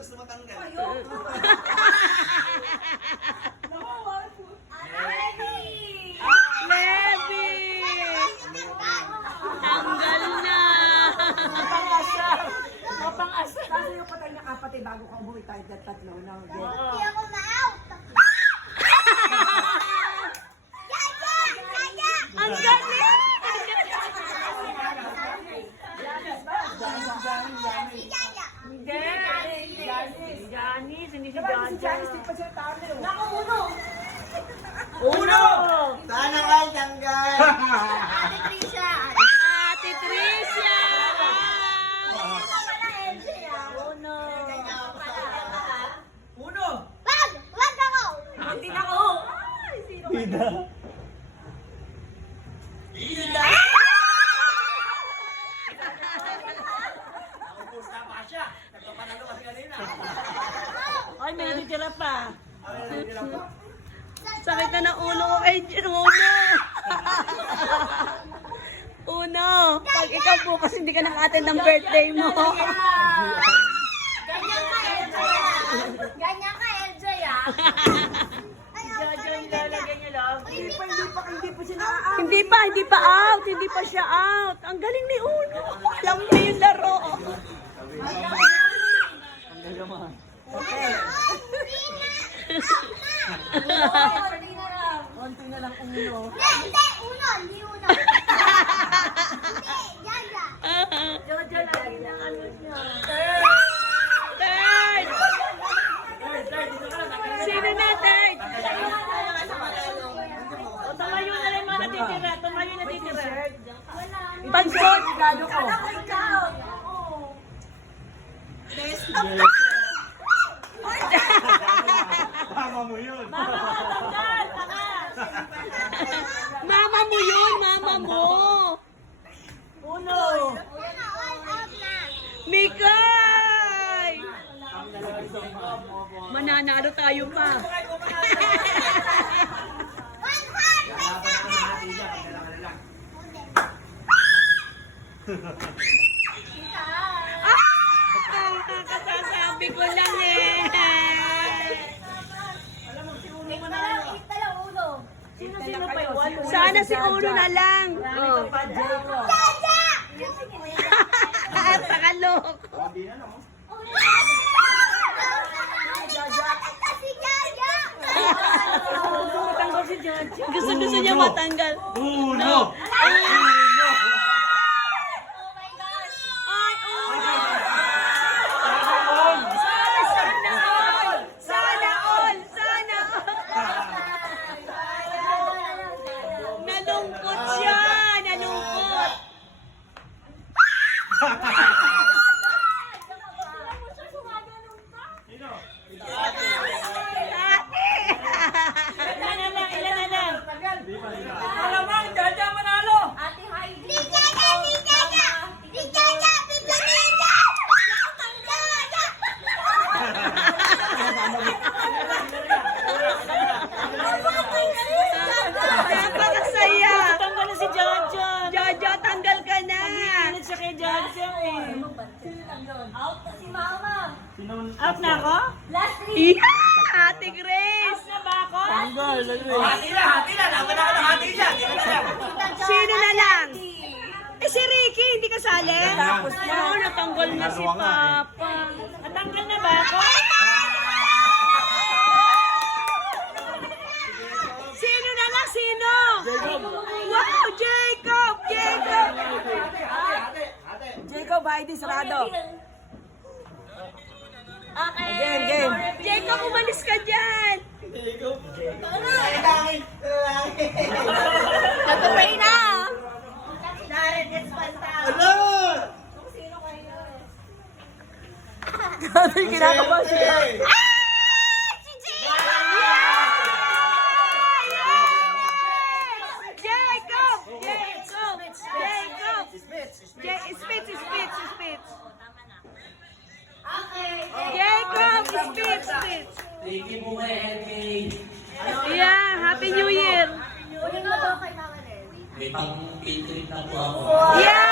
Gusto matanggal. Levi! Tanggal na! Mapang-asa. Kasi yung patay na kapatid bago ka umuwi tayo tatlo na. Hindi ako ma-out. Ang galing! Hindi! Janice, hindi si Si Janice, Jaja. di pa siya tao na yun. Uno! Sana kayo tanggal. Ate Tricia! Uno! Uno! Wag ako. Hindi na ako! Naubos na pa siya. Nagpapanalo kasi kanina. Ay, may natitira pa. Sakit na ng ulo ko kay Uno! Uno! Pag ikaw bukas hindi ka nang-attend ng birthday mo. Ganyan ka, LJ, ah. Jojo, nilalagay niya lang. Hindi pa siya na-out. Hindi pa out. Hindi pa siya out. Ang galing ni Uno. Alam niya yung laro. Konti na lang uno. Hindi, uno. Hindi uno. Hindi, Jaja. Jojo, lagi ng ano niya. Third! Sino na third? O, tumayo na lang yung mga natitira. Tumayo na natitira. Pansot! Gado ko. Mama mo yun. Mama mo yun, mama mo. Uno. Uno, all out na. Mikay! Mananalo tayo pa. One heart, may sakit. Kakasasabi ko lang eh. Sino pa yun? Sana si Uno na lang. Oh. Jaja! Pakaloko. Si Jaja! Matanggal si Jaja. Gusto niya matanggal. Uno! Ay, Uno! Sana all! Sana all! Sana all! Nalungkot siya! Nalungkot! Ilan na lang? Malamang, Jaja manalo! Di Jaja! Di Jaja! Di Jaja! Bibigyan niya! Jaja! Napakasaya! Tanggal na si Jaja! Jaja, tanggal ka na! Pilit siya kay Jaja eh. Out na ako? Yeah! Ate Grace! Na ba ako? Hati na! Dapat ako ng hati dyan. Sino na lang? Eh si Ricky, hindi kasali? Tapos na. Oo, natanggal na si Papa. Natanggal na ba ako? Sino na lang? Sino? Wow, Jacob! Jacob! Jacob, Heidi, sarado. Okay. Game. Jacob, umalis ka dyan! Natupay na! Hello! Grabe, kinakabahan siya. Jacob! Jacob! Jacob! Spitz! Jacob! Spitz! Thank you po kay LK. Yeah, Happy New Year! Uling mo daw kay Mama Nel. May pang-catering na po ako. Yeah!